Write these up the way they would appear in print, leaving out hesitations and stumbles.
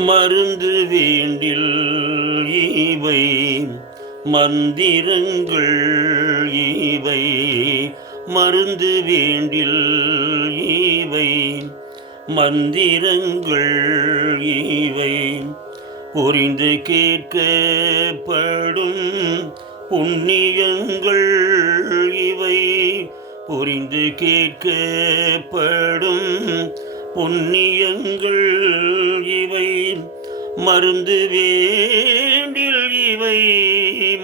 மருந்து வேண்டில் இவை மந்திரங்கள் இவை மருந்து வேண்டில் இவை மந்திரங்கள் இவை புரிந்து கேட்கப்படும் புண்ணியங்கள் இவை புரிந்து கேட்கப்படும் புண்ணியங்கள் இவை மருந்து வேண்டில் இவை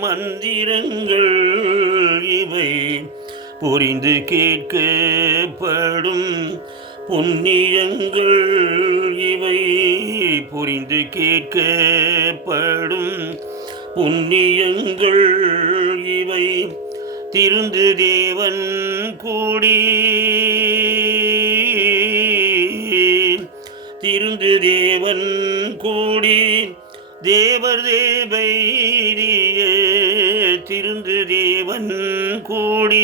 மந்திரங்கள் இவை புரிந்து கேட்கப்படும் புண்ணியங்கள் இவை புரிந்து கேட்கப்படும் புண்ணியங்கள் இவை திருந்து தேவன் கூடி திருந்து தேவன் கூடி தேவர் தேவைரிய திருந்து தேவன் கூடி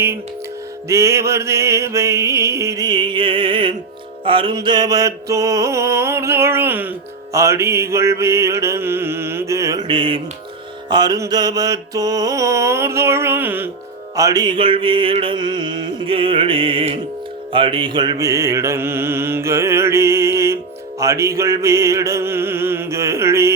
தேவர் தேவைரிய அருந்தவத்தோர்தொழும் அடிகள் வேடங்களே அருந்தவத்தோர்தொழும் அடிகள் வேடங்களே அடிகள் வேடங்களே அடிகள் வேடங்களே